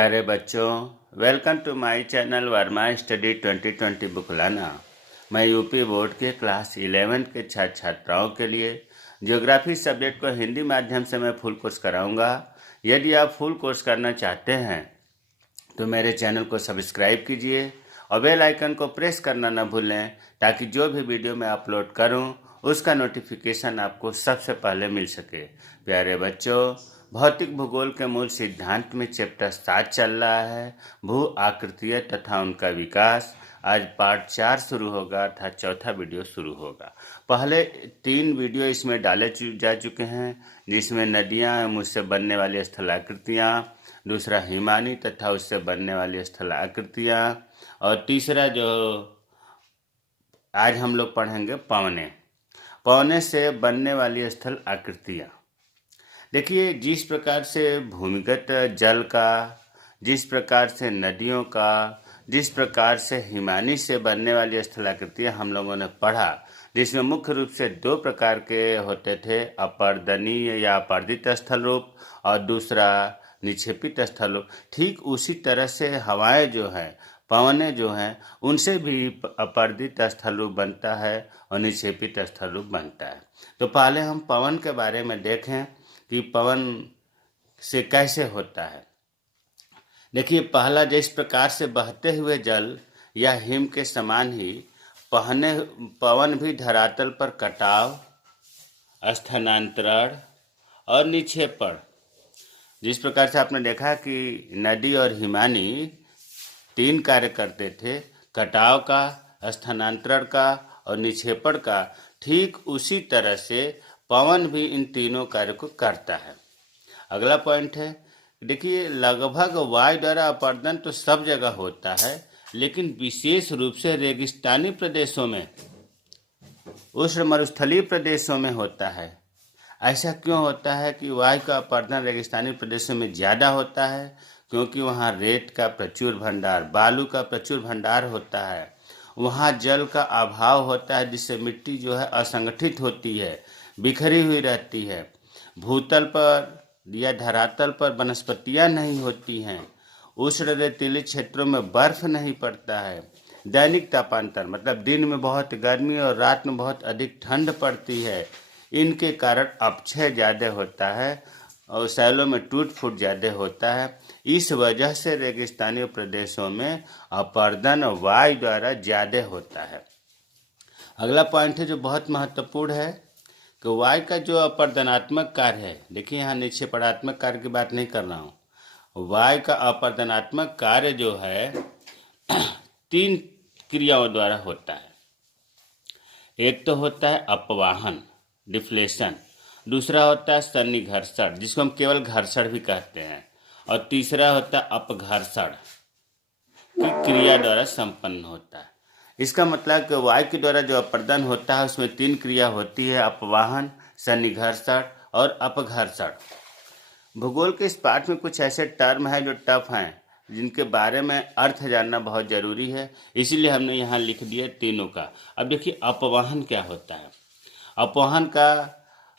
प्यारे बच्चों, welcome to my channel Verma study 2020 बुकलाना। मैं यूपी बोर्ड के क्लास 11 के छात्र छात्राओं के लिए ज्योग्राफी सब्जेक्ट को हिंदी माध्यम से मैं फुल कोर्स कराऊंगा। यदि आप फुल कोर्स करना चाहते हैं तो मेरे चैनल को सब्सक्राइब कीजिए और बेल आइकन को प्रेस करना न भूलें, ताकि जो भी वीडियो मैं अपलोड करूं उसका नोटिफिकेशन आपको सबसे पहले मिल सके। प्यारे बच्चों, भौतिक भूगोल के मूल सिद्धांत में चैप्टर 7 चल रहा है, भू आकृतियाँ तथा उनका विकास। आज पार्ट 4 शुरू होगा अर्थात चौथा वीडियो शुरू होगा। पहले 3 वीडियो इसमें डाले जा चुके हैं, जिसमें नदियाँ एवं उससे बनने वाली स्थलाकृतियाँ, दूसरा हिमानी तथा उससे बनने वाली स्थलाकृतियाँ, और तीसरा जो आज हम लोग पढ़ेंगे पवने से बनने वाली स्थल आकृतियाँ। देखिए, जिस प्रकार से भूमिगत जल का, जिस प्रकार से नदियों का, जिस प्रकार से हिमानी से बनने वाली स्थलाकृतियाँ हम लोगों ने पढ़ा, जिसमें मुख्य रूप से 2 प्रकार के होते थे, अपर्दनीय या अपर्दित स्थल रूप और दूसरा निक्षेपित स्थल रूप। ठीक उसी तरह से हवाएं जो हैं, पवनें जो हैं, उनसे भी अपर्दित स्थल रूप बनता है और निक्षेपित स्थल रूप बनता है। तो पहले हम पवन के बारे में देखें कि पवन से कैसे होता है। देखिए, पहला, जिस प्रकार से बहते हुए जल या हिम के समान ही पवन भी धरातल पर कटाव, स्थानांतरण और निक्षेपण। जिस प्रकार से आपने देखा कि नदी और हिमानी 3 कार्य करते थे, कटाव का, स्थानांतरण का और निक्षेपण का, ठीक उसी तरह से पवन भी इन तीनों कार्य को करता है। अगला पॉइंट है, देखिए, लगभग वायु द्वारा अपर्दन तो सब जगह होता है, लेकिन विशेष रूप से रेगिस्तानी प्रदेशों में, उष्ण मरुस्थलीय प्रदेशों में होता है। ऐसा क्यों होता है कि वायु का अपर्दन रेगिस्तानी प्रदेशों में ज़्यादा होता है? क्योंकि वहाँ रेत का प्रचुर भंडार, बालू का प्रचुर भंडार होता है। वहाँ जल का अभाव होता है, जिससे मिट्टी जो है असंगठित होती है, बिखरी हुई रहती है। भूतल पर या धरातल पर वनस्पतियाँ नहीं होती हैं। उष्ण रेतीले क्षेत्रों में बर्फ नहीं पड़ता है। दैनिक तापांतर मतलब दिन में बहुत गर्मी और रात में बहुत अधिक ठंड पड़ती है। इनके कारण अपक्षय ज़्यादा होता है और शैलों में टूट फूट ज़्यादा होता है। इस वजह से रेगिस्तानी प्रदेशों में अपर्दन वायु द्वारा ज़्यादा होता है। अगला पॉइंट है जो बहुत महत्वपूर्ण है कि वायु का जो अपर्दनात्मक कार्य है। देखिए, यहाँ निक्षेपणात्मक कार्य की बात नहीं कर रहा हूँ। वायु का अपर्दनात्मक कार्य जो है 3 क्रियाओं द्वारा होता है। एक तो होता है अपवाहन, डिफ्लेशन, दूसरा होता है सन्निघर्षण, जिसको हम केवल घर्षण भी कहते हैं, और तीसरा होता है अपघर्षण की क्रिया द्वारा संपन्न होता है। इसका मतलब कि वायु के द्वारा जो अपर्दन होता है उसमें 3 क्रिया होती है, अपवाहन, सन्निघर्षण और अपघर्षण। भूगोल के इस पाठ में कुछ ऐसे टर्म हैं जो टफ हैं, जिनके बारे में अर्थ जानना बहुत ज़रूरी है, इसीलिए हमने यहाँ लिख दिया तीनों का। अब देखिए, अपवाहन क्या होता है। अपवाहन का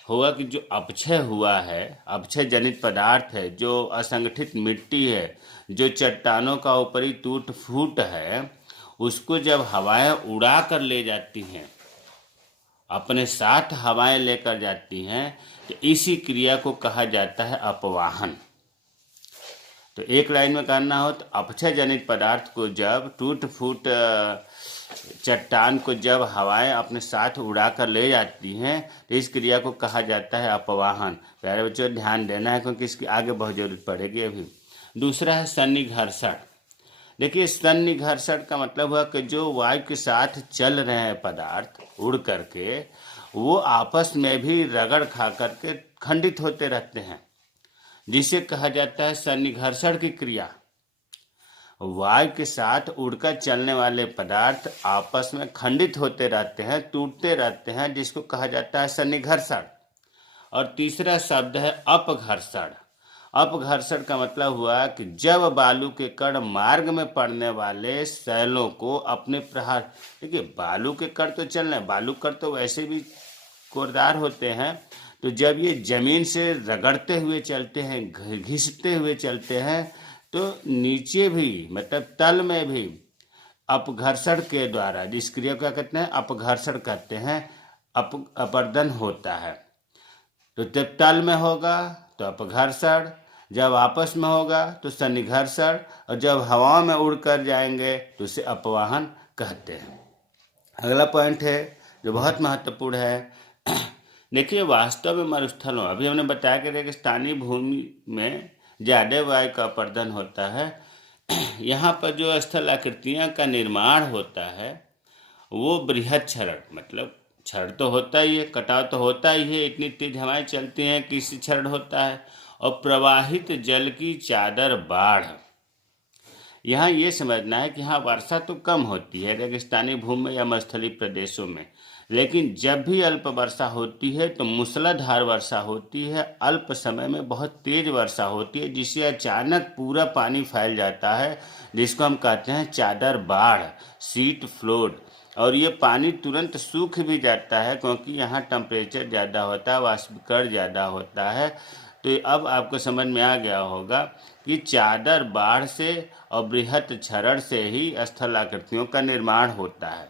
हुआ कि जो अपक्षय हुआ है, अपक्षय जनित पदार्थ है, जो असंगठित मिट्टी है, जो चट्टानों का ऊपरी टूट फूट है, उसको जब हवाएं उड़ा कर ले जाती हैं, अपने साथ हवाएं लेकर जाती हैं, तो इसी क्रिया को कहा जाता है अपवाहन। तो एक लाइन में करना हो तो अपक्षय जनित पदार्थ को जब टूट फूट चट्टान को जब हवाएं अपने साथ उड़ा कर ले जाती हैं, तो इस क्रिया को कहा जाता है अपवाहन। प्यारे बच्चों, ध्यान देना है क्योंकि इसकी आगे बहुत जरूरत पड़ेगी अभी। दूसरा है सन्निघर्षण। देखिए, सन्निघर्षण का मतलब हुआ कि जो वायु के साथ चल रहे हैं पदार्थ उड़ करके, वो आपस में भी रगड़ खा करके खंडित होते रहते हैं, जिसे कहा जाता है सन्निघर्षण की क्रिया। वायु के साथ उड़कर चलने वाले पदार्थ आपस में खंडित होते रहते हैं, टूटते रहते हैं, जिसको कहा जाता है सन्निघर्षण। और तीसरा शब्द है अपघर्षण। अपघर्षण का मतलब हुआ कि जब बालू के कण मार्ग में पड़ने वाले शैलों को अपने प्रहार, देखिए, बालू के कण तो चल रहे हैं, बालू कण तो वैसे भी कोरदार होते हैं, तो जब ये जमीन से रगड़ते हुए चलते हैं, घिसते हुए चलते हैं, तो नीचे भी मतलब तल में भी अपघर्षण के द्वारा, जिस क्रिया को क्या कहते हैं, अपघर्षण कहते हैं, अपर्दन होता है। तो जब तल में होगा तो अपघर्षण, जब आपस में होगा तो सन्निघर्षण, और जब हवा में उड़ कर जाएंगे तो उसे अपवाहन कहते हैं। अगला पॉइंट है जो बहुत महत्वपूर्ण है। देखिए, वास्तव में मरुस्थलों, अभी हमने बताया कि रेगिस्तानी भूमि में ज़्यादा वायु का अपर्दन होता है। यहाँ पर जो स्थल आकृतियाँ का निर्माण होता है वो बृहद क्षरण, मतलब क्षरण तो होता ही है, कटाव तो होता ही है, इतनी तेज हवाएं चलती हैं कि इससे क्षरण होता है। और प्रवाहित जल की चादर बाढ़, यहाँ ये समझना है कि हाँ, वर्षा तो कम होती है रेगिस्तानी भूमि या मरुस्थलीय प्रदेशों में, लेकिन जब भी अल्प वर्षा होती है तो मूसलाधार वर्षा होती है, अल्प समय में बहुत तेज वर्षा होती है, जिससे अचानक पूरा पानी फैल जाता है, जिसको हम कहते हैं चादर बाढ़, सीट फ्लोड। और ये पानी तुरंत सूख भी जाता है क्योंकि यहाँ टेम्परेचर ज़्यादा होता है, वाष्पीकरण ज़्यादा होता है। तो अब आपको समझ में आ गया होगा कि चादर बाढ़ से और बृहत क्षरण से ही स्थल आकृतियों का निर्माण होता है।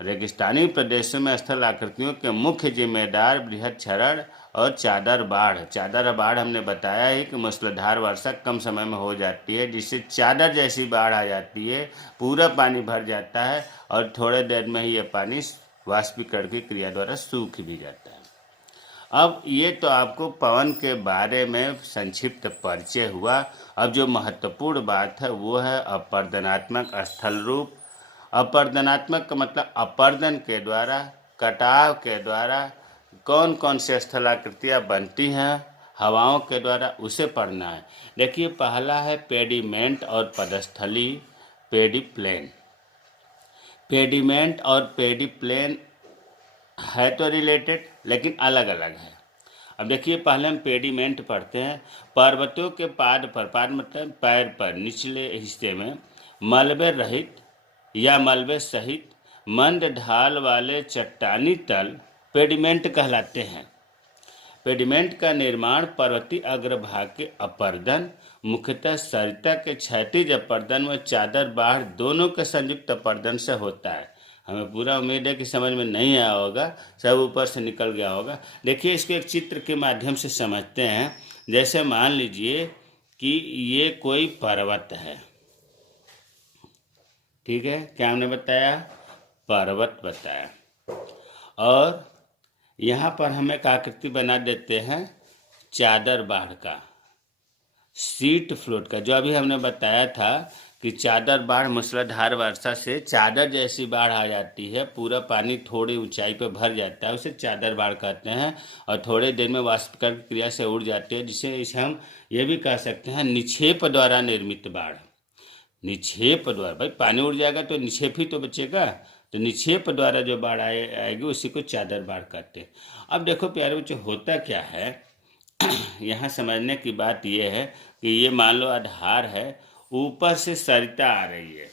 रेगिस्तानी प्रदेशों में स्थल आकृतियों के मुख्य जिम्मेदार बृहद क्षरण और चादर बाढ़। चादर बाढ़ हमने बताया है कि मूसलाधार वर्षा कम समय में हो जाती है, जिससे चादर जैसी बाढ़ आ जाती है, पूरा पानी भर जाता है और थोड़े देर में ही ये पानी वाष्पीकरण की क्रिया द्वारा सूख भी जाता है। अब ये तो आपको पवन के बारे में संक्षिप्त परिचय हुआ। अब जो महत्वपूर्ण बात है वो है अपर्दनात्मक स्थल रूप। अपर्दनात्मक का मतलब अपर्दन के द्वारा, कटाव के द्वारा कौन कौन से स्थलाकृतियाँ बनती हैं हवाओं के द्वारा, उसे पढ़ना है। देखिए, पहला है पेडिमेंट और पदस्थली, पेडिप्लेन। पेडिमेंट और पेडिप्लेन है तो रिलेटेड, लेकिन अलग अलग है। अब देखिए, पहले हम पेडिमेंट पढ़ते हैं। पर्वतों के पाद पर, पाद मतलब पैर पर, निचले हिस्से में मलबे रहित या मलबे सहित मंद ढाल वाले चट्टानी तल पेडिमेंट कहलाते हैं। पेडिमेंट का निर्माण पर्वतीय अग्रभाग के अपर्दन, मुख्यतः सरिता के क्षैतिज अपर्दन व चादर बाढ़ दोनों के संयुक्त अपर्दन से होता है। हमें पूरा उम्मीद है कि समझ में नहीं आया होगा, सब ऊपर से निकल गया होगा। देखिए, इसको एक चित्र के माध्यम से समझते हैं। जैसे मान लीजिए कि ये कोई पर्वत है, ठीक है, क्या हमने बताया, पर्वत बताया, और यहाँ पर हम एक आकृति बना देते हैं चादर बाढ़ का, सीट फ्लोट का। जो अभी हमने बताया था कि चादर बाढ़ मूसलाधार वर्षा से चादर जैसी बाढ़ आ जाती है, पूरा पानी थोड़ी ऊंचाई पर भर जाता है, उसे चादर बाढ़ कहते हैं, और थोड़े देर में वाष्पीकरण की क्रिया से उड़ जाती है, जिसे इसे हम ये भी कह सकते हैं निक्षेप द्वारा निर्मित बाढ़। निक्षेप द्वारा, भाई पानी उड़ जाएगा तो निक्षेप ही तो बचेगा, तो निक्षेप द्वारा जो बाढ़ आएगी उसी को चादर बाढ़ कहते हैं। अब देखो प्यारे बच्चों, होता क्या है यहाँ समझने की बात यह है कि ये मान लो आधार है, ऊपर से सरिता आ रही है,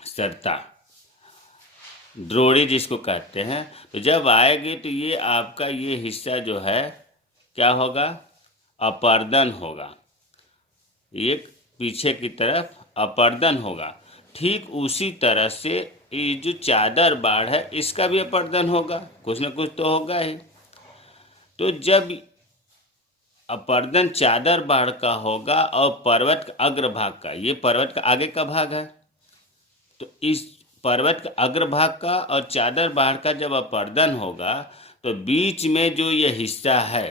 सरिता द्रोणी जिसको कहते हैं। तो जब आएगी तो ये आपका ये हिस्सा जो है क्या होगा, अपर्दन होगा, ये पीछे की तरफ अपर्दन होगा। ठीक उसी तरह से ये जो चादर बाढ़ है इसका भी अपर्दन होगा, कुछ न कुछ तो होगा ही। तो जब अपर्दन चादर बाढ़ का होगा और पर्वत का अग्रभाग का, ये पर्वत का आगे का भाग है, तो इस पर्वत का अग्रभाग का और चादर बाढ़ का जब अपर्दन होगा तो बीच में जो ये हिस्सा है,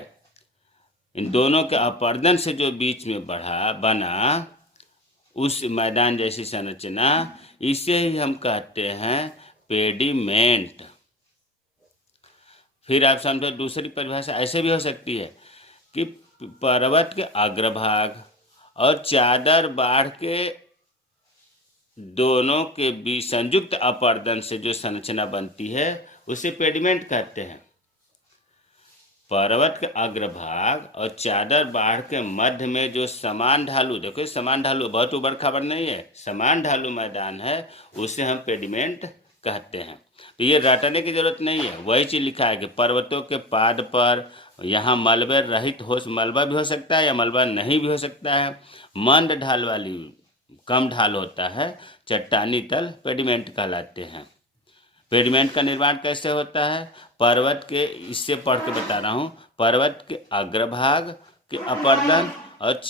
इन दोनों के अपर्दन से जो बीच में बना उस मैदान जैसी संरचना, इसे ही हम कहते हैं पेडिमेंट। फिर आप समझो दूसरी परिभाषा ऐसे भी हो सकती है कि पर्वत के अग्रभाग और चादर बाढ़ के दोनों के बीच संयुक्त अपर्दन से जो संरचना बनती है उसे पेडिमेंट कहते हैं। पर्वत के अग्रभाग और चादर बाढ़ के मध्य में जो समान ढालू, देखो समान ढालू बहुत उबड़ खाबड़ नहीं है, समान ढालू मैदान है, उसे हम पेडिमेंट कहते हैं। तो ये रटने की जरूरत नहीं है, वही चीज़ लिखा है कि पर्वतों के पाद पर यहाँ मलबे रहित हो, मलबा भी हो सकता है या मलबा नहीं भी हो सकता है। मंद ढाल वाली, कम ढाल होता है, चट्टानी तल पेडिमेंट कहलाते हैं। पेडिमेंट का निर्माण कैसे होता है? पर्वत के, इससे पढ़ के बता रहा हूँ, पर्वत के अग्रभाग के अपर्दन और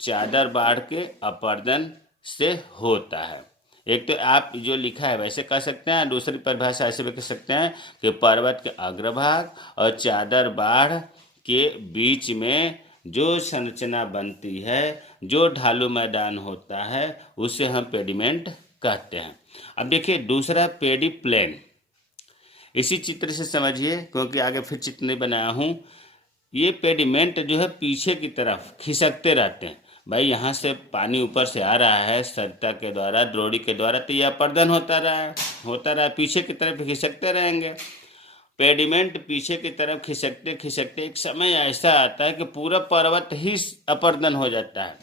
चादर बाढ़ के अपर्दन से होता है। एक तो आप जो लिखा है वैसे कह सकते हैं, दूसरी परिभाषा ऐसे भी कह सकते हैं कि पर्वत के अग्रभाग और चादर बाढ़ के बीच में जो संरचना बनती है, जो ढालू मैदान होता है, उसे हम पेडिमेंट कहते हैं। अब देखिए दूसरा पेडी प्लेन, इसी चित्र से समझिए क्योंकि आगे फिर चित्र नहीं बनाया हूँ। ये पेडिमेंट जो है पीछे की तरफ खिसकते रहते हैं। भाई यहाँ से पानी ऊपर से आ रहा है सरिता के द्वारा, द्रोणी के द्वारा, तो यह अपर्दन होता रहा, पीछे की तरफ खिसकते रहेंगे। पेडिमेंट पीछे की तरफ खिसकते खिसकते एक समय ऐसा आता है कि पूरा पर्वत ही अपर्दन हो जाता है,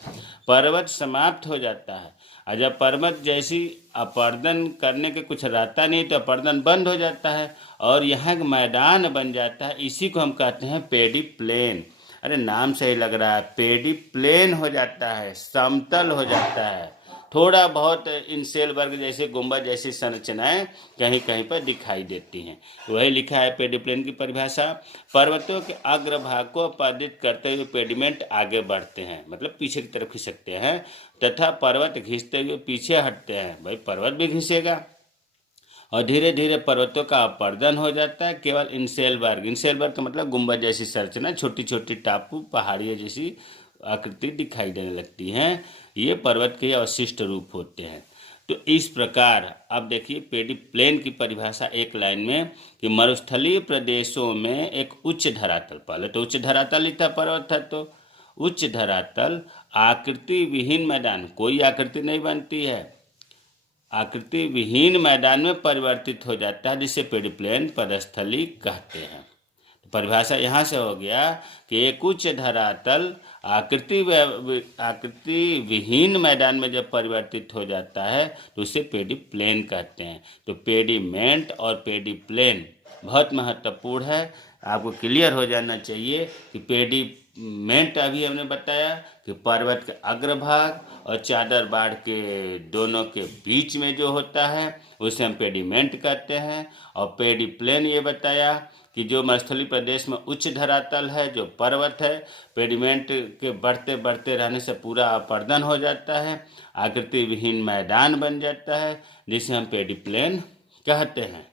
पर्वत समाप्त हो जाता है। और जब पर्वत जैसी अपर्दन करने के कुछ रहता नहीं तो अपर्दन बंद हो जाता है और यहाँ का मैदान बन जाता है। इसी को हम कहते हैं पेडी प्लेन। अरे नाम से ही लग रहा है, पेडी प्लेन हो जाता है, समतल हो जाता है। थोड़ा बहुत इंसेल वर्ग जैसे गुंबद जैसी संरचनाएं कहीं कहीं पर दिखाई देती हैं। वही लिखा है पेडिप्लेन की परिभाषा। पर्वतों के अग्रभाग को आपादित करते हुए पेडिमेंट आगे बढ़ते हैं, मतलब पीछे की तरफ खिसकते हैं, तथा पर्वत घिसते हुए पीछे हटते हैं। भाई पर्वत भी घिसेगा और धीरे धीरे पर्वतों का अपर्दन हो जाता है। केवल इंसेल वर्ग का मतलब गुंबद जैसी संरचना, छोटी छोटी टापू पहाड़ियाँ जैसी आकृति दिखाई देने लगती हैं। ये पर्वत के अवशिष्ट रूप होते हैं। तो इस प्रकार अब देखिए पेडी प्लेन की परिभाषा एक लाइन में कि मरुस्थलीय प्रदेशों में एक उच्च धरातल, पहले तो उच्च धरातल ही था, पर्वत था, तो उच्च धरातल आकृति विहीन मैदान, कोई आकृति नहीं बनती है, आकृति विहीन मैदान में परिवर्तित हो जाता है, जिसे पेडी प्लेन पदस्थली कहते हैं। परिभाषा यहाँ से हो गया कि एक उच्च धरातल आकृति विहीन मैदान में जब परिवर्तित हो जाता है तो उसे पेडी प्लेन कहते हैं। तो पेडीमेंट और पेडी प्लेन बहुत महत्वपूर्ण है, आपको क्लियर हो जाना चाहिए कि पेडीमेंट अभी हमने बताया कि पर्वत के अग्रभाग और चादर बाढ़ के दोनों के बीच में जो होता है उसे हम पेडीमेंट कहते हैं। और पेडी प्लेन ये बताया कि जो मरुस्थलीय प्रदेश में उच्च धरातल है, जो पर्वत है, पेडिमेंट के बढ़ते बढ़ते रहने से पूरा अपर्दन हो जाता है, आकृति विहीन मैदान बन जाता है, जिसे हम पेडी प्लेन कहते हैं।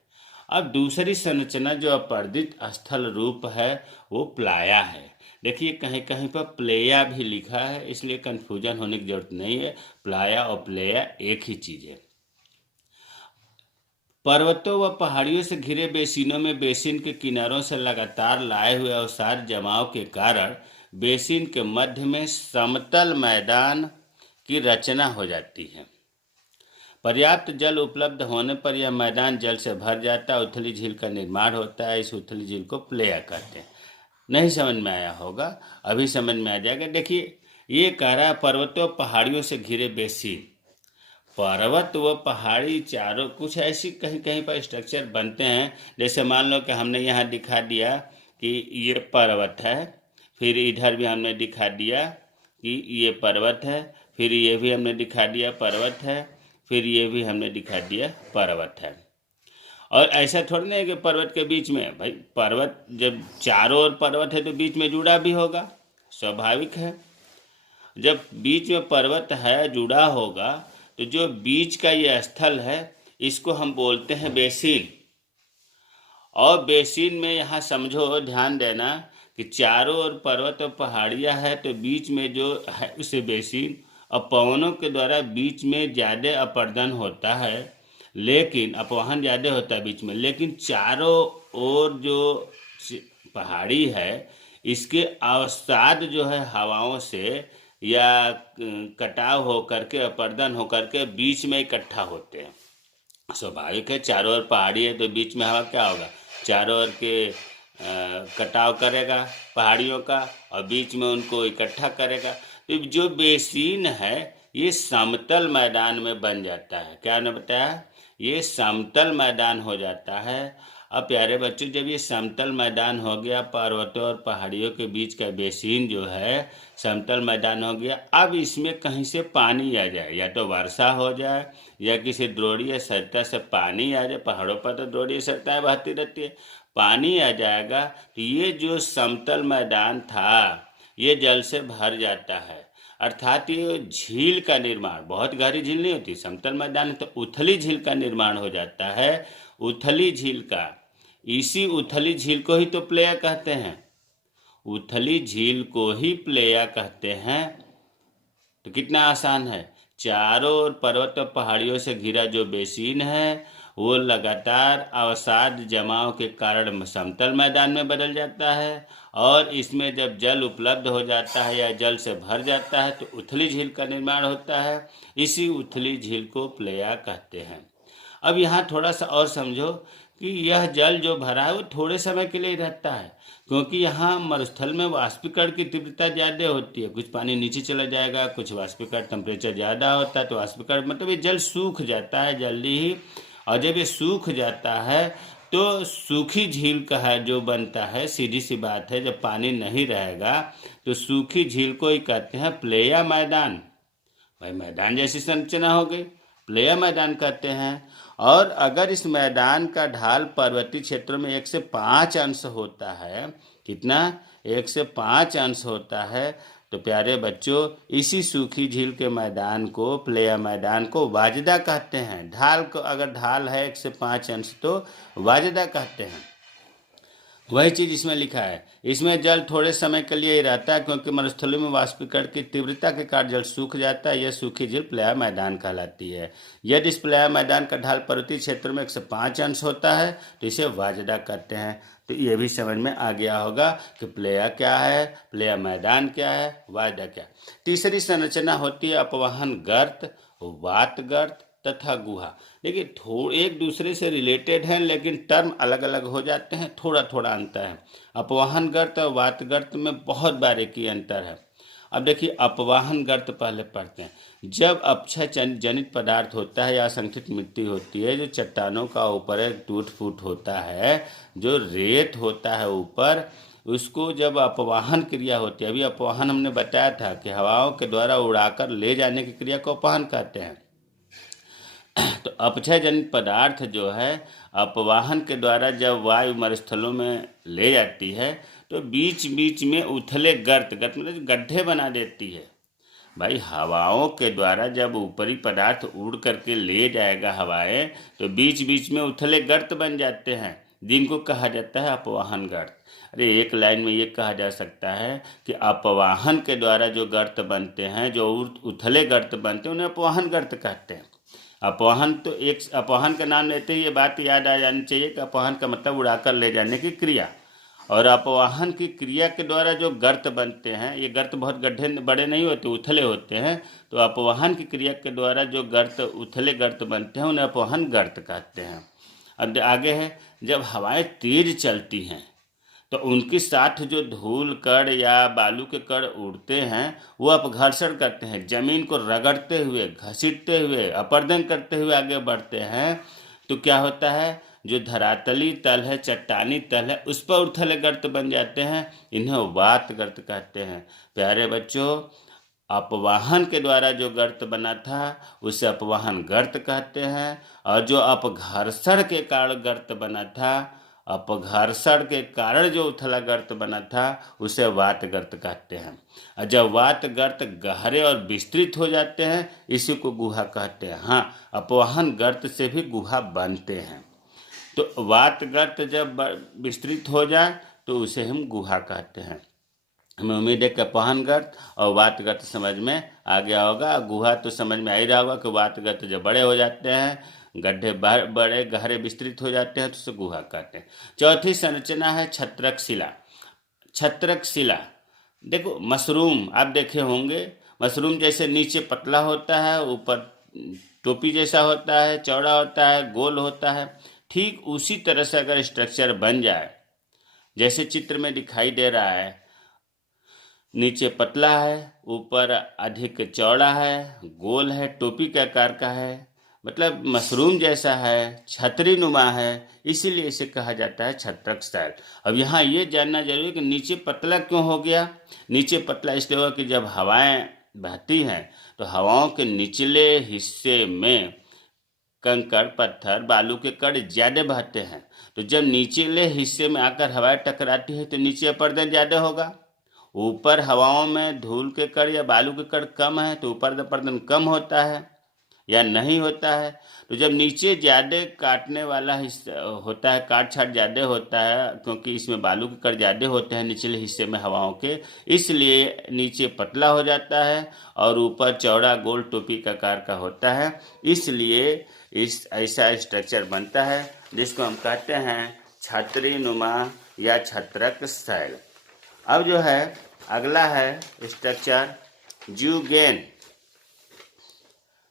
अब दूसरी संरचना जो अपर्दित स्थल रूप है वो प्लाया है। देखिए कहीं कहीं पर प्लेया भी लिखा है, इसलिए कन्फ्यूजन होने की जरूरत नहीं है, प्लाया और प्लेया एक ही चीज़ है। पर्वतों व पहाड़ियों से घिरे बेसिनों में बेसिन के किनारों से लगातार लाए हुए अवसाद जमाव के कारण बेसिन के मध्य में समतल मैदान की रचना हो जाती है। पर्याप्त जल उपलब्ध होने पर यह मैदान जल से भर जाता है, उथली झील का निर्माण होता है। इस उथली झील को प्लेया कहते हैं। नहीं समझ में आया होगा, अभी समझ में आ जाएगा। देखिए ये कह रहा है पर्वतों पहाड़ियों से घिरे बेसिन, पर्वत व पहाड़ी चारों कुछ ऐसी कहीं कहीं पर स्ट्रक्चर बनते हैं। जैसे मान लो कि हमने यहाँ दिखा दिया कि ये पर्वत है, फिर इधर भी हमने दिखा दिया कि ये पर्वत है, फिर ये भी हमने दिखा दिया पर्वत है, फिर ये भी हमने दिखा दिया पर्वत है। और ऐसा थोड़ी नहीं है कि पर्वत के बीच में, भाई पर्वत जब चारों ओर पर्वत है तो बीच में जुड़ा भी होगा, स्वाभाविक है। जब बीच में पर्वत है जुड़ा होगा तो जो बीच का ये स्थल है इसको हम बोलते हैं बेसिन। और बेसिन में यहाँ समझो, ध्यान देना कि चारों ओर पर्वत और पहाड़ियाँ है तो बीच में जो है उसे बेसिन, और पवनों के द्वारा बीच में ज़्यादा अपर्दन होता है, लेकिन अपवहन ज़्यादा होता है बीच में, लेकिन चारों ओर जो पहाड़ी है इसके अवसाद जो है हवाओं से या कटाव हो करके, अपर्दन हो करके बीच में इकट्ठा होते हैं। स्वाभाविक है, चारों ओर पहाड़ी है तो बीच में हवा क्या होगा, चारों ओर के कटाव करेगा पहाड़ियों का और बीच में उनको इकट्ठा करेगा। तो जो बेसिन है ये समतल मैदान में बन जाता है। क्या ने बताया, ये समतल मैदान हो जाता है। अब प्यारे बच्चों, जब ये समतल मैदान हो गया, पर्वतों और पहाड़ियों के बीच का बेसिन जो है समतल मैदान हो गया, अब इसमें कहीं से पानी आ जाए, या तो वर्षा हो जाए या किसी द्रोणी या सरिता से पानी आ जाए। पहाड़ों पर तो द्रोणी सरिताएं बहती रहती है, पानी आ जाएगा तो ये जो समतल मैदान था ये जल से भर जाता है। अर्थात ये झील का निर्माण, बहुत गहरी झील नहीं होती, समतल मैदान है तो उथली झील का निर्माण हो जाता है। उथली झील का, इसी उथली झील को ही तो प्लेया कहते हैं, उथली झील को ही प्लेया कहते हैं। तो कितना आसान है, चारों ओर पर्वत और पहाड़ियों से घिरा जो बेसिन है वो लगातार अवसाद जमाव के कारण समतल मैदान में बदल जाता है, और इसमें जब जल उपलब्ध हो जाता है या जल से भर जाता है तो उथली झील का निर्माण होता है। इसी उथली झील को प्लेया कहते हैं। अब यहाँ थोड़ा सा और समझो कि यह जल जो भरा है वो थोड़े समय के लिए ही रहता है, क्योंकि यहाँ मरुस्थल में वाष्पीकरण की तीव्रता ज़्यादा होती है। कुछ पानी नीचे चला जाएगा, कुछ वाष्पीकरण टेम्परेचर ज़्यादा होता है तो वाष्पीकरण मतलब ये जल सूख जाता है जल्दी ही। और जब ये सूख जाता है तो सूखी झील का है जो बनता है, सीधी सी बात है, जब पानी नहीं रहेगा तो सूखी झील को ही कहते हैं प्लेया मैदान। भाई मैदान जैसी संरचना हो गई, प्लेया मैदान कहते हैं। और अगर इस मैदान का ढाल पर्वतीय क्षेत्रों में 1 से 5 अंश होता है, कितना, 1 से 5 अंश होता है, तो प्यारे बच्चों इसी सूखी झील के मैदान को, प्लेया मैदान को वाजदा कहते हैं। ढाल को, अगर ढाल है 1 से 5 अंश तो वाजदा कहते हैं। वही चीज़ इसमें लिखा है, इसमें जल थोड़े समय के लिए ही रहता है क्योंकि मरुस्थलों में वाष्पीकरण की तीव्रता के कारण जल सूख जाता है। यह सूखी झील प्लेया मैदान कहलाती है। यदि इस प्लेया मैदान का ढाल पर्वतीय क्षेत्र में 1 से 5 अंश होता है तो इसे वाजदा कहते हैं। तो ये भी समझ में आ गया होगा कि प्लेया क्या है, प्लेया मैदान क्या है, वाजदा क्या। तीसरी संरचना होती है अपवहन गर्त, वात गर्त तथा गुहा। देखिए एक दूसरे से रिलेटेड हैं लेकिन टर्म अलग अलग हो जाते हैं, थोड़ा थोड़ा अंतर है। अपवाहन गर्त और वात गर्त में बहुत बारीकी अंतर है। अब देखिए अपवाहन गर्त पहले पढ़ते हैं। जब अपक्षय जनित पदार्थ होता है या असंगठित मिट्टी होती है जो चट्टानों का ऊपर एक टूट फूट होता है, जो रेत होता है ऊपर, उसको जब अपवाहन क्रिया होती है, अभी अपवाहन हमने बताया था कि हवाओं के द्वारा उड़ाकर ले जाने की क्रिया को अपवाहन कहते हैं। तो अपक्षय जनित पदार्थ जो है अपवाहन के द्वारा जब वायु मरुस्थलों में ले जाती है तो बीच बीच में उथले गर्त मतलब गड्ढे बना देती है। भाई हवाओं के द्वारा जब ऊपरी पदार्थ उड़ करके ले जाएगा हवाएं, तो बीच बीच में उथले गर्त बन जाते हैं, जिनको कहा जाता है अपवाहन गर्त। अरे एक लाइन में ये कहा जा सकता है कि अपवाहन के द्वारा जो गर्त बनते हैं, जो उथले गर्त बनते हैं, उन्हें अपवाहन गर्त कहते हैं। अपवाहन तो एक अपवाहन का नाम लेते ही ये बात याद आ जानी चाहिए कि अपवाहन का मतलब उड़ाकर ले जाने की क्रिया, और अपवाहन की क्रिया के द्वारा जो गर्त बनते हैं, ये गर्त बहुत गड्ढे बड़े नहीं होते, उथले होते हैं। तो अपवाहन की क्रिया के द्वारा जो गर्त, उथले गर्त बनते हैं, उन्हें अपवाहन गर्त कहते हैं। अब आगे है, जब हवाएं तेज चलती हैं तो उनके साथ जो धूल कण या बालू के कण उड़ते हैं वो अपघर्षण करते हैं, जमीन को रगड़ते हुए, घसीटते हुए, अपर्दन करते हुए आगे बढ़ते हैं। तो क्या होता है, जो धरातली तल है, चट्टानी तल है, उस पर उथले गर्त बन जाते हैं, इन्हें वात गर्त कहते हैं। प्यारे बच्चों, अपवाहन के द्वारा जो गर्त बना था उसे अपवाहन गर्त कहते हैं, और जो अपघर्षण के कारण गर्त बना था, अपघर्षण के कारण जो उथला गर्त बना था, उसे वात गर्त कहते हैं। और जब वात गर्त गहरे और विस्तृत हो जाते हैं, इसी को गुहा कहते हैं। हाँ, अपवाहन गर्त से भी गुहा बनते हैं। तो वात गर्त जब विस्तृत हो जाए तो उसे हम गुहा कहते हैं। हमें उम्मीद है कि अपवाहन गर्त और वात गर्त समझ में आ गया होगा। गुहा तो समझ में आ ही रहा होगा कि वात गर्त जब बड़े हो जाते हैं, गड्ढे बड़े गहरे विस्तृत हो जाते हैं, तो उसे गुहा कहते हैं। चौथी संरचना है छत्रक शिला। छत्रक शिला, देखो मशरूम आप देखे होंगे, मशरूम जैसे नीचे पतला होता है, ऊपर टोपी जैसा होता है, चौड़ा होता है, गोल होता है। ठीक उसी तरह से अगर स्ट्रक्चर बन जाए जैसे चित्र में दिखाई दे रहा है, नीचे पतला है, ऊपर अधिक चौड़ा है, गोल है, टोपी के आकार का है, मतलब मशरूम जैसा है, छतरी नुमा है, इसीलिए इसे कहा जाता है छत्रक स्टाइल। अब यहाँ ये जानना जरूरी है कि नीचे पतला क्यों हो गया। नीचे पतला इसलिए होगा कि जब हवाएं बहती हैं तो हवाओं के निचले हिस्से में कंकड़, पत्थर, बालू के कण ज़्यादा बहते हैं। तो जब निचले हिस्से में आकर हवाएं टकराती है तो नीचे अपरदन ज़्यादा होगा। ऊपर हवाओं में धूल के कण या बालू के कण कम है तो ऊपर अपरदन कम होता है या नहीं होता है। तो जब नीचे ज़्यादा काटने वाला हिस्सा होता है, काट छाट ज़्यादा होता है, क्योंकि इसमें बालू के कण ज़्यादा होते हैं निचले हिस्से में हवाओं के, इसलिए नीचे पतला हो जाता है और ऊपर चौड़ा गोल टोपी का आकार का होता है। इसलिए इस ऐसा स्ट्रक्चर बनता है जिसको हम कहते हैं छतरी नुमा या छत्रक स्टाइल। अब जो है अगला है स्ट्रक्चर ज़्यूगेन।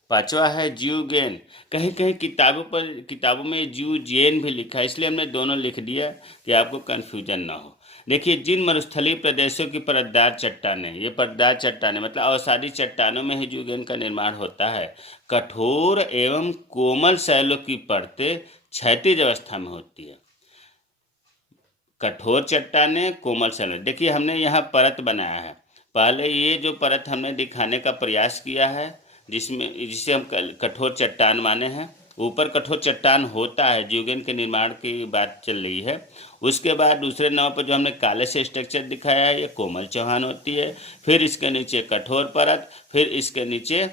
पांचवा है ज़्यूगेन। कहीं कहीं किताबों में ज़्यूजेन भी लिखा है, इसलिए हमने दोनों लिख दिया कि आपको कन्फ्यूजन ना हो। देखिए, जिन मरुस्थलीय प्रदेशों की परतदार चट्टानें, ये परतदार चट्टानें मतलब अवसादी चट्टानों में ही ज़्यूगेन का निर्माण होता है। कठोर एवं कोमल शैलों की परतें क्षैतिज अवस्था में होती है। कठोर चट्टानें, कोमल शैलें। देखिए, हमने यहाँ परत बनाया है। पहले ये जो परत हमने दिखाने का प्रयास किया है जिसे हम कठोर चट्टान माने हैं। ऊपर कठोर चट्टान होता है, ज़्यूगेन के निर्माण की बात चल रही है। उसके बाद दूसरे नंबर पर जो हमने काले से स्ट्रक्चर दिखाया है, ये कोमल चौहान होती है। फिर इसके नीचे कठोर परत, फिर इसके नीचे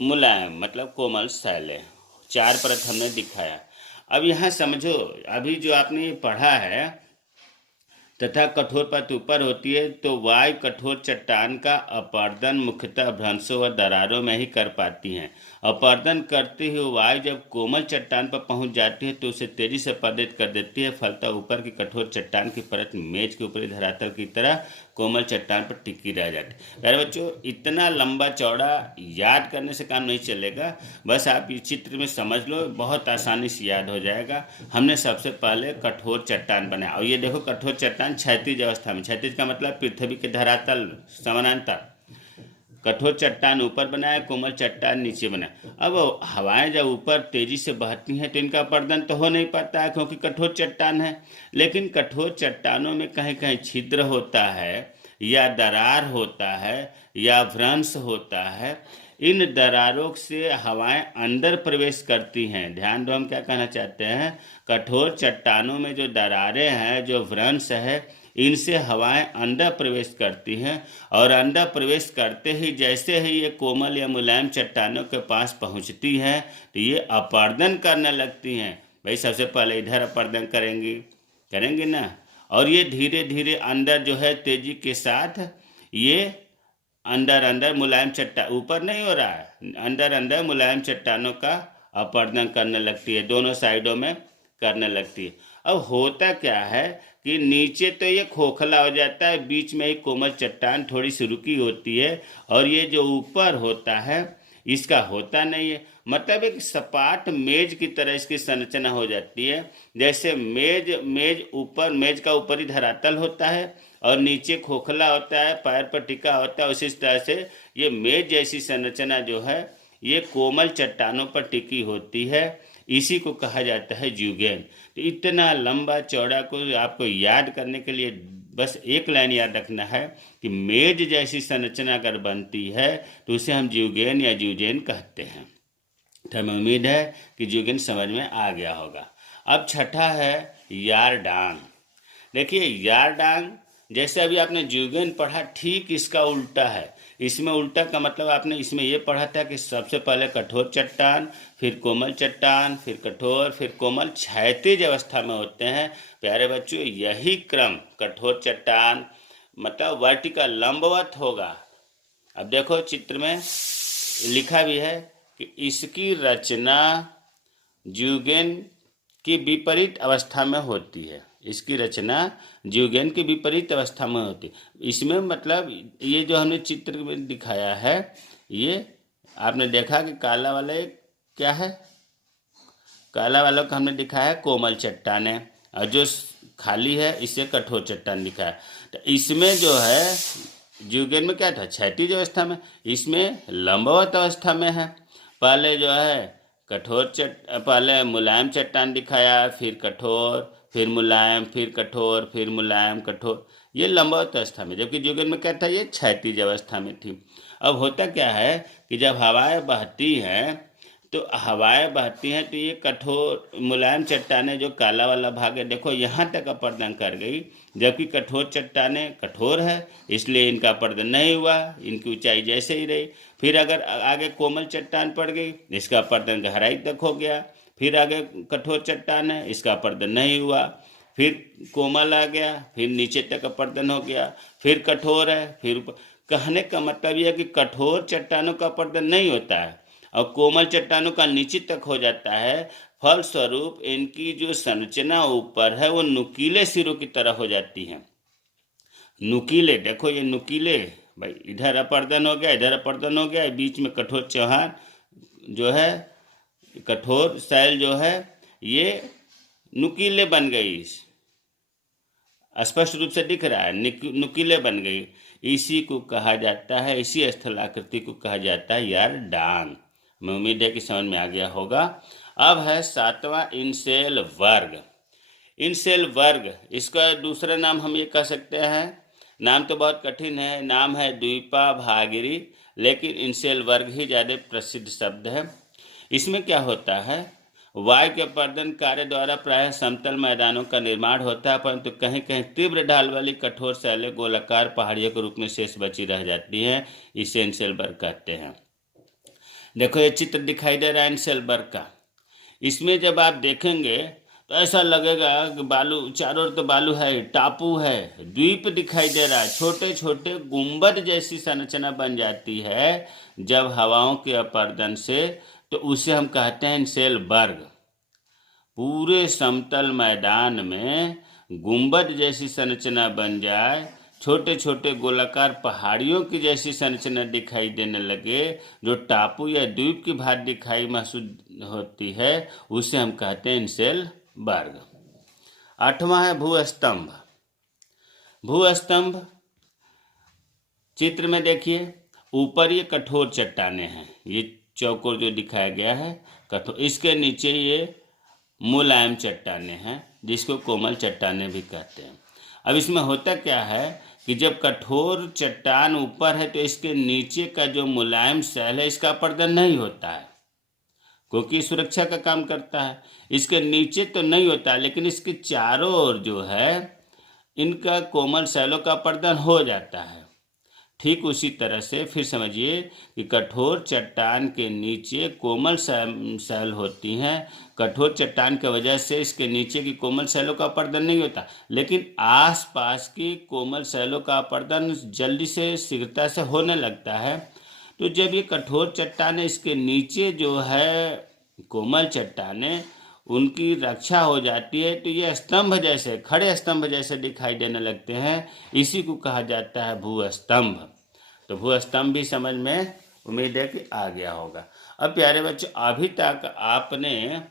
मुलायम मतलब कोमल शैलें। 4 परत हमने दिखाया। अब यहाँ समझो, अभी जो आपने ये पढ़ा है तथा कठोर परत ऊपर होती है तो वायु कठोर चट्टान का अपरदन मुख्यतः भ्रंशों व दरारों में ही कर पाती हैं। अपरदन करते हुए वायु जब कोमल चट्टान पर पहुंच जाती है तो उसे तेजी से अपरदित कर देती है। फलतः ऊपर की कठोर चट्टान की परत मेज के ऊपरी धरातल की तरह कोमल चट्टान पर टिकी रह जाती है। प्यारे बच्चों, इतना लंबा चौड़ा याद करने से काम नहीं चलेगा, बस आप ये चित्र में समझ लो, बहुत आसानी से याद हो जाएगा। हमने सबसे पहले कठोर चट्टान बनाया और ये देखो कठोर चट्टान क्षैतिज अवस्था में, क्षैतिज का मतलब पृथ्वी के धरातल समानांतर। कठोर चट्टान ऊपर बनाया, कोमल चट्टान नीचे बनाया। अब हवाएं जब ऊपर तेजी से बहती हैं तो इनका अपरदन तो हो नहीं पाता है क्योंकि कठोर चट्टान है। लेकिन कठोर चट्टानों में कहीं कहीं छिद्र होता है या दरार होता है या भ्रंश होता है। इन दरारों से हवाएं अंदर प्रवेश करती हैं। ध्यान दो, हम क्या कहना चाहते हैं, कठोर चट्टानों में जो दरारें हैं, जो भ्रंश है, इनसे हवाएं अंदर प्रवेश करती हैं और अंदर प्रवेश करते ही जैसे ही ये कोमल या मुलायम चट्टानों के पास पहुंचती हैं तो ये अपरदन करने लगती हैं। भाई सबसे पहले इधर अपरदन करेंगे ना, और ये धीरे धीरे अंदर जो है तेजी के साथ ये अंदर मुलायम चट्टान, ऊपर नहीं हो रहा है, अंदर मुलायम चट्टानों का अपरदन करने लगती है, दोनों साइडों में करने लगती है। अब होता क्या है कि नीचे तो ये खोखला हो जाता है, बीच में एक कोमल चट्टान थोड़ी सी रुकी होती है और ये जो ऊपर होता है इसका होता नहीं है। मतलब एक सपाट मेज की तरह इसकी संरचना हो जाती है। जैसे मेज का ऊपरी धरातल होता है और नीचे खोखला होता है, पैर पर टिका होता है, उसी तरह से ये मेज जैसी संरचना जो है ये कोमल चट्टानों पर टिकी होती है। इसी को कहा जाता है ज़्यूगेन। तो इतना लंबा चौड़ा को आपको याद करने के लिए बस एक लाइन याद रखना है कि मेज जैसी संरचना अगर बनती है तो उसे हम ज़्यूगेन या ज़्यूजेन कहते हैं। तो हमें उम्मीद है कि ज़्यूगेन समझ में आ गया होगा। अब छठा है यारडांग। देखिए, यारडांग जैसे अभी आपने ज़्यूगेन पढ़ा, ठीक इसका उल्टा है। इसमें उल्टा का मतलब आपने इसमें ये पढ़ा था कि सबसे पहले कठोर चट्टान, फिर कोमल चट्टान, फिर कठोर, फिर कोमल, क्षैतिज अवस्था में होते हैं। प्यारे बच्चों, यही क्रम कठोर चट्टान मतलब वर्टिकल लंबवत होगा। अब देखो चित्र में लिखा भी है कि इसकी रचना ज़्यूगेन की विपरीत अवस्था में होती है। इसकी रचना ज़्यूगेन की विपरीत अवस्था में होती है। इसमें मतलब ये जो हमने चित्र में दिखाया है, ये आपने देखा कि काला वाला क्या है, काला वाला को हमने दिखाया है कोमल चट्टान है और जो खाली है इसे कठोर चट्टान दिखा है। तो इसमें जो है ज़्यूगेन में क्या था, क्षैतिज अवस्था में, इसमें लंबवत अवस्था में है। पहले जो है पहले मुलायम चट्टान दिखाया, फिर कठोर, फिर मुलायम, फिर कठोर, फिर मुलायम, कठोर। ये लंबवत अवस्था में, जबकि युगल में क्या था, ये क्षैतिज अवस्था में थी। अब होता क्या है कि जब हवाएं बहती हैं तो ये कठोर मुलायम चट्टानें जो काला वाला भाग है, देखो यहाँ तक अपर्दन कर गई, जबकि कठोर चट्टानें कठोर है, इसलिए इनका अपर्दन नहीं हुआ, इनकी ऊंचाई जैसे ही रही। फिर अगर आगे कोमल चट्टान पड़ गई, इसका अपर्दन गहराई तक हो गया। फिर आगे कठोर चट्टान है, इसका अपर्दन नहीं हुआ। फिर कोमल आ गया, फिर नीचे तक अपर्दन हो गया। फिर कठोर है, फिर कहने का मतलब यह है कि कठोर चट्टानों का अपर्दन नहीं होता है और कोमल चट्टानों का नीचे तक हो जाता है। फलस्वरूप इनकी जो संरचना ऊपर है वो नुकीले सिरों की तरह हो जाती है। नुकीले, देखो ये नुकीले, भाई इधर अपर्दन हो गया, इधर अपर्दन हो गया, बीच में कठोर चौहान जो है, कठोर शैल जो है, ये नुकीले बन गई, स्पष्ट रूप से दिख रहा है, नुकीले बन गई। इसी को कहा जाता है, इसी स्थलाकृति को कहा जाता है यार डांग। मैं उम्मीद है कि समझ में आ गया होगा। अब है 7वां इनसेल वर्ग। इनसेल वर्ग, इसका दूसरा नाम हम ये कह सकते हैं, नाम तो बहुत कठिन है, नाम है द्वीपा भागिरी, लेकिन इनसेल वर्ग ही ज़्यादा प्रसिद्ध शब्द है। इसमें क्या होता है, वायु के अपर्दन कार्य द्वारा प्रायः समतल मैदानों का निर्माण होता है, परंतु कहीं कहीं तीव्र ढाल वाली कठोर शैलें गोलाकार पहाड़ियों के रूप में शेष बची रह जाती हैं। इसे इनसेल वर्ग कहते हैं। देखो ये चित्र दिखाई दे रहा है इनसेल वर्ग का। इसमें जब आप देखेंगे तो ऐसा लगेगा कि बालू, चारों ओर तो बालू है, टापू है, द्वीप दिखाई दे रहा है, छोटे छोटे गुंबद जैसी संरचना बन जाती है जब हवाओं के अपर्दन से, तो उसे हम कहते हैं इनसेल वर्ग। पूरे समतल मैदान में गुंबद जैसी संरचना बन जाए, छोटे छोटे गोलाकार पहाड़ियों की जैसी संरचना दिखाई देने लगे, जो टापू या द्वीप की भांति दिखाई महसूस होती है, उसे हम कहते हैं इनसेल वर्ग। 8वां है भूस्तंभ। भूस्तंभ चित्र में देखिए, ऊपर ये कठोर चट्टानें हैं, ये चौकोर जो दिखाया गया है कठोर, इसके नीचे ये मुलायम चट्टानें हैं जिसको कोमल चट्टानें भी कहते हैं। अब इसमें होता क्या है कि जब कठोर चट्टान ऊपर है तो इसके नीचे का जो मुलायम शैल है इसका अपर्दन नहीं होता है, क्योंकि सुरक्षा का काम करता है। इसके नीचे तो नहीं होता, लेकिन इसके चारों ओर जो है इनका कोमल शैलों का अपर्दन हो जाता है। ठीक उसी तरह से फिर समझिए कि कठोर चट्टान के नीचे कोमल शैल होती हैं। कठोर चट्टान की वजह से इसके नीचे की कोमल शैलों का अपर्दन नहीं होता, लेकिन आसपास की कोमल शैलों का अपर्दन जल्दी से शीघ्रता से होने लगता है। तो जब ये कठोर चट्टानें, इसके नीचे जो है कोमल चट्टानें, उनकी रक्षा हो जाती है, तो ये स्तंभ जैसे, खड़े स्तंभ जैसे दिखाई देने लगते हैं। इसी को कहा जाता है भूस्तंभ। तो भूस्तंभ भी समझ में उम्मीद है कि आ गया होगा। अब प्यारे बच्चों, अभी तक आपने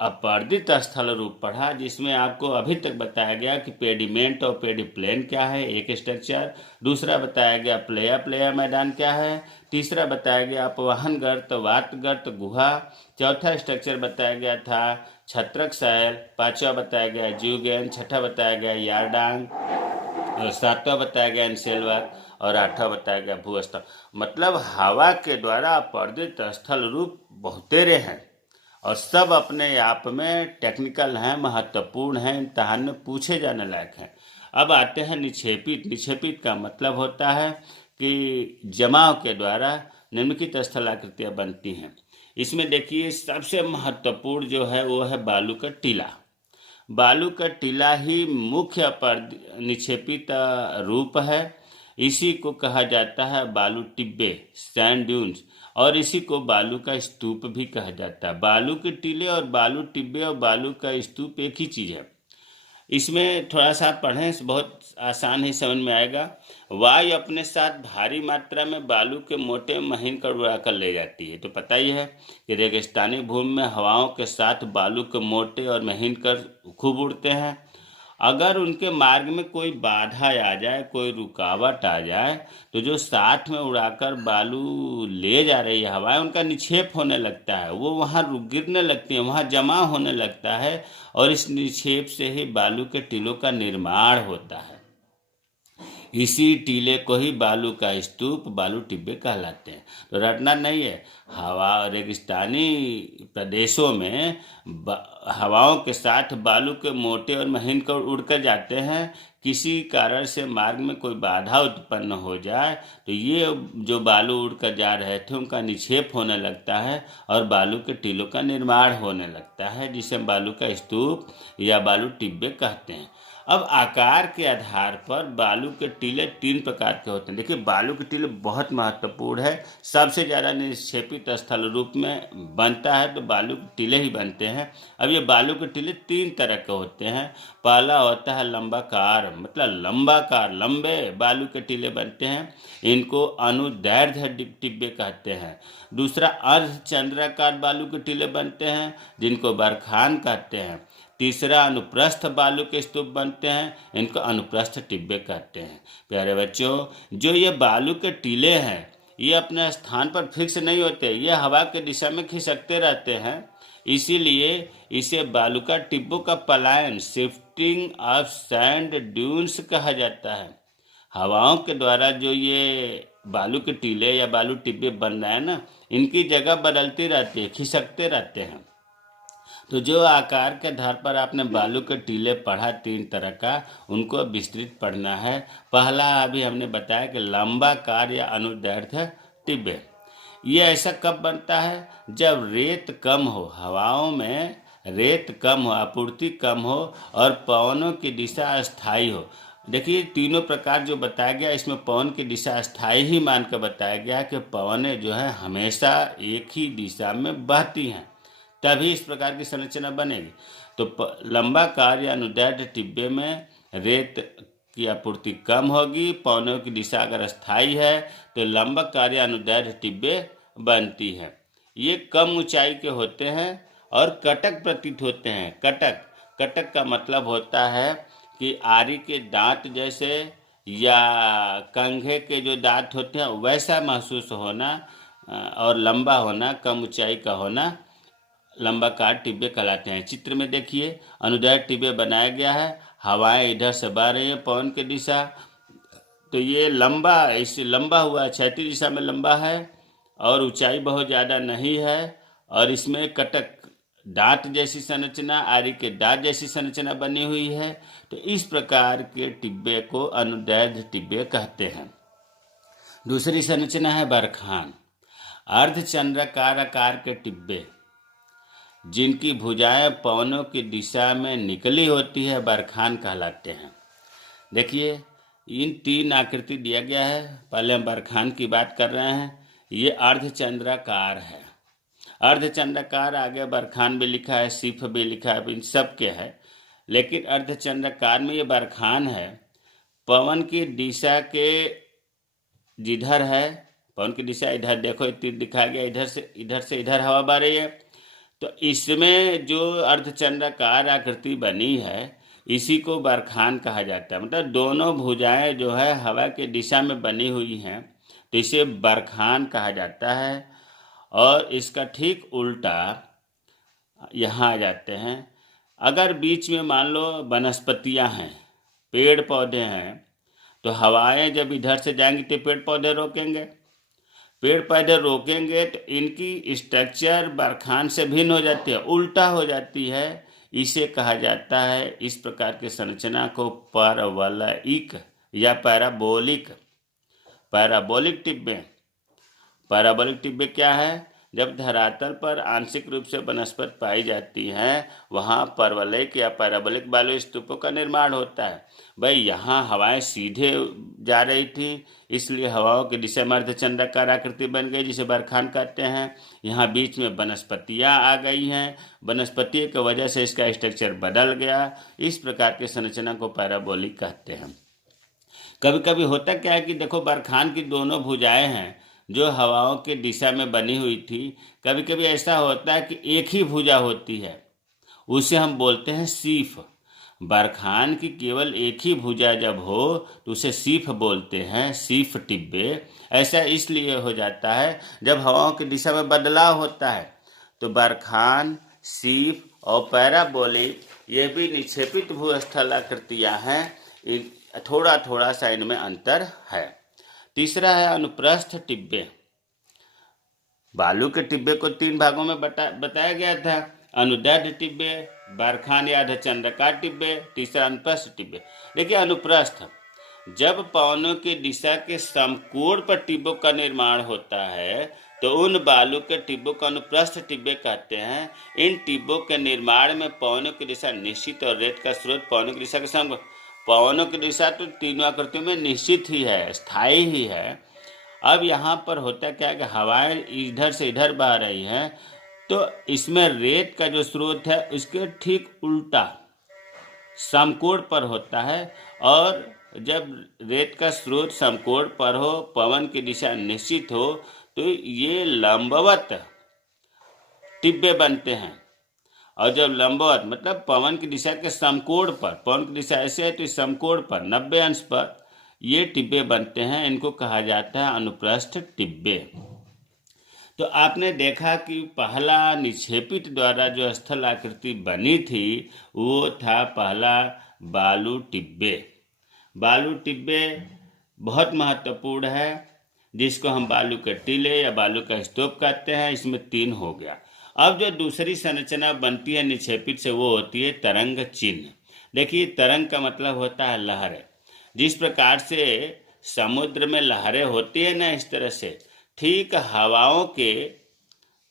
अपर्दित स्थल रूप पढ़ा, जिसमें आपको अभी तक बताया गया कि पेडिमेंट और पेडिप्लेन क्या है, एक स्ट्रक्चर। दूसरा बताया गया प्लेया मैदान क्या है। तीसरा बताया गया अपवहन गर्त, वात गर्त, गुहा। चौथा स्ट्रक्चर बताया गया था छत्रक शैल। पांचवा बताया गया जीवगेन। छठा बताया गया यारडांग। सातवां बताया गया इनसेल वर्ग और आठवां बताया गया भूस्तंभ। मतलब हवा के द्वारा अपर्दित स्थल रूप बहुतेरे हैं और सब अपने आप में टेक्निकल हैं, महत्वपूर्ण हैं, इम्तहान में पूछे जाने लायक हैं। अब आते हैं निक्षेपित। निक्षेपित का मतलब होता है कि जमाव के द्वारा निम्नलिखित स्थलाकृतियाँ बनती हैं। इसमें देखिए सबसे महत्वपूर्ण जो है वो है बालू का टीला। बालू का टीला ही मुख्य निक्षेपित रूप है। इसी को कहा जाता है बालू टिब्बे, सैंड ड्यून्स, और इसी को बालू का स्तूप भी कहा जाता है। बालू के टीले और बालू टिब्बे और बालू का स्तूप एक ही चीज़ है। इसमें थोड़ा सा पढ़ें, बहुत आसान ही समझ में आएगा। वायु अपने साथ भारी मात्रा में बालू के मोटे महीन कण उड़ाकर ले जाती है। तो पता ही है कि रेगिस्तानी भूमि में हवाओं के साथ बालू के मोटे और महीन कण खूब उड़ते हैं। अगर उनके मार्ग में कोई बाधा आ जाए, कोई रुकावट आ जाए, तो जो साथ में उड़ाकर बालू ले जा रही है हवाएं, उनका निक्षेप होने लगता है, वो वहाँ रुक गिरने लगती है, वहाँ जमा होने लगता है, और इस निक्षेप से ही बालू के टीलों का निर्माण होता है। इसी टीले को ही बालू का स्तूप, बालू टिब्बे कहलाते हैं। तो रटना नहीं है। हवा और रेगिस्तानी प्रदेशों में हवाओं के साथ बालू के मोटे और महीन कण उड़कर जाते हैं। किसी कारण से मार्ग में कोई बाधा उत्पन्न हो जाए तो ये जो बालू उड़कर जा रहे थे उनका निक्षेप होने लगता है और बालू के टीलों का निर्माण होने लगता है, जिसे बालू का स्तूप या बालू टिब्बे कहते हैं। अब आकार के आधार पर बालू के टीले 3 प्रकार के होते हैं। देखिए, बालू के टीले बहुत महत्वपूर्ण है। सबसे ज़्यादा निक्षेपित स्थल रूप में बनता है तो बालू के टीले ही बनते हैं। अब ये बालू के टीले 3 तरह के होते हैं। पहला होता है लंबाकार, मतलब लंबाकार, लंबे बालू के टीले बनते हैं, इनको अनुदैर्ध्य टिब्बे कहते हैं। दूसरा अर्धचंद्राकार बालू के टीले बनते हैं, जिनको बरखान कहते हैं। तीसरा अनुप्रस्थ बालू के स्तूप बनते हैं, इनको अनुप्रस्थ टिब्बे कहते हैं। प्यारे बच्चों, जो ये बालू के टीले हैं ये अपने स्थान पर फिक्स नहीं होते, ये हवा के दिशा में खिसकते रहते हैं। इसीलिए इसे बालू का टिब्बों का पलायन, शिफ्टिंग ऑफ सैंड ड्यून्स कहा जाता है। हवाओं के द्वारा जो ये बालू के टीले या बालू टिब्बे बन रहे हैं ना, इनकी जगह बदलती रहती है, खिसकते रहते हैं। तो जो आकार के आधार पर आपने बालू के टीले पढ़ा 3 तरह का, उनको विस्तृत पढ़ना है। पहला अभी हमने बताया कि लंबाकार या अनुदैर्ध्य टिब्बे। ये ऐसा कब बनता है? जब रेत कम हो, हवाओं में रेत कम हो, आपूर्ति कम हो और पवनों की दिशा अस्थायी हो। देखिए, तीनों प्रकार जो बताया गया इसमें पवन की दिशा अस्थायी ही मान कर बताया गया कि पवनें जो है हमेशा एक ही दिशा में बहती हैं, तभी इस प्रकार की संरचना बनेगी। तो लंबाकार या अनुदैर्ध्य टिब्बे में रेत की आपूर्ति कम होगी, पवनों की दिशा अगर स्थायी है तो लंबाकार या अनुदैर्ध्य टिब्बे बनती है। ये कम ऊंचाई के होते हैं और कटक प्रतीत होते हैं। कटक, कटक का मतलब होता है कि आरी के दांत जैसे या कंघे के जो दांत होते हैं वैसा महसूस होना और लंबा होना, कम ऊंचाई का होना लंबाकार टिब्बे कहलाते हैं। चित्र में देखिए, अनुदैर्ध्य टिब्बे बनाया गया है। हवाएं इधर से बह रही हैं पवन की दिशा, तो ये लंबा, इससे लंबा हुआ, क्षैतिज दिशा में लंबा है और ऊंचाई बहुत ज़्यादा नहीं है। और इसमें कटक दांत जैसी संरचना, आरी के दांत जैसी संरचना बनी हुई है। तो इस प्रकार के टिब्बे को अनुदैर्ध्य टिब्बे कहते हैं। दूसरी संरचना है बरखान। अर्धचंद्राकार आकार के टिब्बे जिनकी भुजाएं पवनों की दिशा में निकली होती है बरखान कहलाते हैं। देखिए, इन 3 आकृति दिया गया है। पहले हम बरखान की बात कर रहे हैं। ये अर्धचंद्राकार है। अर्धचंद्राकार, आगे बरखान भी लिखा है, सिफ भी लिखा है, इन सब के है। लेकिन अर्धचंद्राकार में ये बरखान है। पवन की दिशा के जिधर है, पवन की दिशा इधर देखो, तीर दिखाया गया, इधर से इधर हवा बह रही है। तो इसमें जो अर्धचंद्राकार आकृति बनी है इसी को बरखान कहा जाता है। मतलब दोनों भुजाएं जो है हवा के दिशा में बनी हुई हैं, तो इसे बरखान कहा जाता है। और इसका ठीक उल्टा यहाँ आ जाते हैं। अगर बीच में मान लो वनस्पतियाँ हैं, पेड़ पौधे हैं, तो हवाएं जब इधर से जाएंगी तो पेड़ पौधे रोकेंगे। पेड़ पौधे रोकेंगे तो इनकी स्ट्रक्चर बरखान से भिन्न हो जाती है, उल्टा हो जाती है। इसे कहा जाता है, इस प्रकार की संरचना को परवलयिक या पैराबोलिक टिब्बे। पैराबोलिक टिब्बे क्या है? जब धरातल पर आंशिक रूप से वनस्पति पाई जाती हैं वहाँ परवलयिक या पैराबोलिक बालू स्तूपों का निर्माण होता है। भाई, यहाँ हवाएं सीधे जा रही थी, इसलिए हवाओं की दिशा में अर्धचंद्राकार आकृति बन गई, जिसे बरखान कहते हैं। यहाँ बीच में वनस्पतियाँ आ गई हैं, वनस्पति की वजह से इसका स्ट्रक्चर बदल गया। इस प्रकार की संरचना को पैराबोलिक कहते हैं। कभी कभी होता क्या है कि देखो, बरखान की दोनों भुजाएं हैं जो हवाओं की दिशा में बनी हुई थी। कभी कभी ऐसा होता है कि एक ही भुजा होती है, उसे हम बोलते हैं सीफ। बरखान की केवल एक ही भुजा जब हो तो उसे सीफ बोलते हैं, सीफ टिब्बे। ऐसा इसलिए हो जाता है जब हवाओं की दिशा में बदलाव होता है। तो बरखान, सीफ और पैराबोलिक ये भी निक्षेपित भूस्थलाकृतियाँ हैं। थोड़ा थोड़ा सा इनमें अंतर है। तीसरा है अनुप्रस्थ टिब्बे। बालू के टिब्बे को 3 भागों में बताया गया था। अनुदैर्ध्य टिब्बे, बरखान या अर्धचंद्राकार टिब्बे, तीसरा अनुप्रस्थ टिब्बे। देखिए अनुप्रस्थ, जब पवनों की दिशा के समकोण पर टिब्बों का निर्माण होता है तो उन बालू के टिब्बों को अनुप्रस्थ टिब्बे कहते हैं। इन टिब्बों के निर्माण में पवनों की दिशा निश्चित और रेत का स्रोत पवनों की दिशा के सम। पवनों की दिशा तो तीनों आकृतियों में निश्चित ही है, स्थायी ही है। अब यहाँ पर होता क्या है कि हवाएं इधर से इधर बह रही हैं, तो इसमें रेत का जो स्रोत है उसके ठीक उल्टा समकोण पर होता है। और जब रेत का स्रोत समकोण पर हो, पवन की दिशा निश्चित हो, तो ये लंबवत टिब्बे बनते हैं। और जब लंबवत मतलब पवन की दिशा के समकोण पर, पवन की दिशा ऐसे है तो इस समकोण पर 90 अंश पर ये टिब्बे बनते हैं। इनको कहा जाता है अनुप्रस्थ टिब्बे। तो आपने देखा कि पहला निक्षेपित द्वारा जो स्थल आकृति बनी थी वो था पहला बालू टिब्बे। बालू टिब्बे बहुत महत्वपूर्ण है, जिसको हम बालू के टीले या बालू का स्तूप कहते हैं। इसमें 3 हो गया। अब जो दूसरी संरचना बनती है निक्षेपित से वो होती है तरंग चिन्ह। देखिए तरंग का मतलब होता है लहरें। जिस प्रकार से समुद्र में लहरें होती है ना, इस तरह से ठीक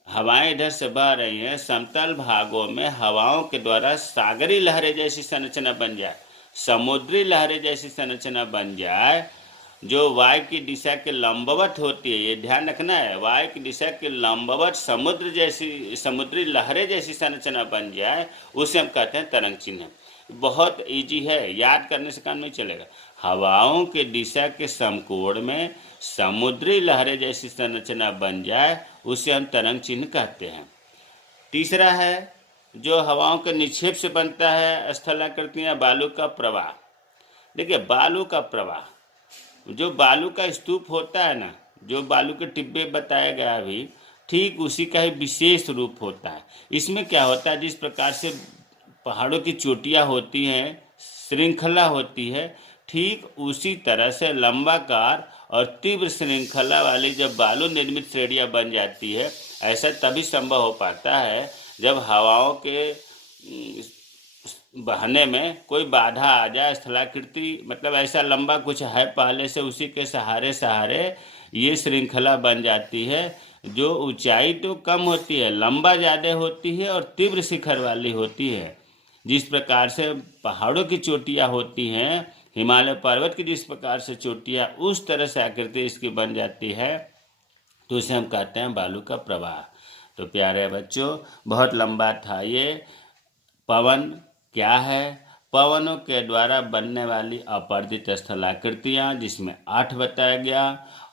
हवाएं इधर से बह रही हैं, समतल भागों में हवाओं के द्वारा सागरी लहरें जैसी संरचना बन जाए, समुद्री लहरें जैसी संरचना बन जाए, जो वायु की दिशा के लंबवत होती है। ये ध्यान रखना है, वायु की दिशा के लंबवत समुद्री लहरें जैसी संरचना बन जाए, उसे हम कहते हैं तरंग चिन्ह। बहुत इजी है, याद करने से काम नहीं चलेगा। हवाओं के दिशा के समकोण में समुद्री लहरें जैसी संरचना बन जाए, उसे हम तरंग चिन्ह कहते हैं। तीसरा है जो हवाओं के निक्षेप से बनता है स्थलाकृतियाँ, बालू का प्रवाह। देखिए बालू का प्रवाह, जो बालू का स्तूप होता है ना, जो बालू के टिब्बे बताया गया अभी, ठीक उसी का ही विशेष रूप होता है। इसमें क्या होता है, जिस प्रकार से पहाड़ों की चोटियाँ होती हैं, श्रृंखला होती है, ठीक उसी तरह से लंबाकार और तीव्र श्रृंखला वाली जब बालू निर्मित श्रेणियाँ बन जाती है, ऐसा तभी संभव हो पाता है जब हवाओं के बहने में कोई बाधा आ जाए। स्थलाकृति मतलब ऐसा लंबा कुछ है पहले से, उसी के सहारे सहारे ये श्रृंखला बन जाती है, जो ऊंचाई तो कम होती है, लंबा ज़्यादा होती है और तीव्र शिखर वाली होती है। जिस प्रकार से पहाड़ों की चोटियाँ होती हैं, हिमालय पर्वत की जिस प्रकार से चोटियाँ, उस तरह से आकृति इसकी बन जाती है, तो इसे हम कहते हैं बालू का प्रवाह। तो प्यारे बच्चों, बहुत लंबा था ये। पवन क्या है? पवनों के द्वारा बनने वाली अपर्दित स्थलाकृतियाँ, जिसमें 8 बताया गया,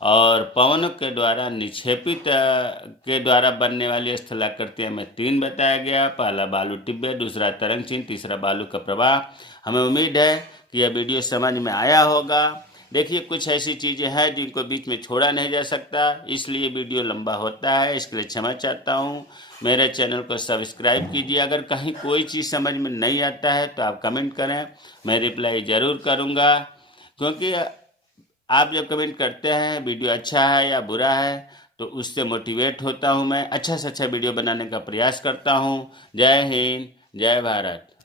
और पवनों के द्वारा निक्षेपित के द्वारा बनने वाली स्थलाकृतियाँ में 3 बताया गया। पहला बालू टिब्बे, दूसरा तरंग चिन्ह, तीसरा बालू का प्रवाह। हमें उम्मीद है कि यह वीडियो समझ में आया होगा। देखिए कुछ ऐसी चीज़ें हैं जिनको बीच में छोड़ा नहीं जा सकता, इसलिए वीडियो लंबा होता है, इसके लिए क्षमा चाहता हूँ। मेरे चैनल को सब्सक्राइब कीजिए। अगर कहीं कोई चीज़ समझ में नहीं आता है तो आप कमेंट करें, मैं रिप्लाई ज़रूर करूँगा। क्योंकि आप जब कमेंट करते हैं वीडियो अच्छा है या बुरा है, तो उससे मोटिवेट होता हूँ मैं, अच्छा से अच्छा वीडियो बनाने का प्रयास करता हूँ। जय हिंद, जय भारत।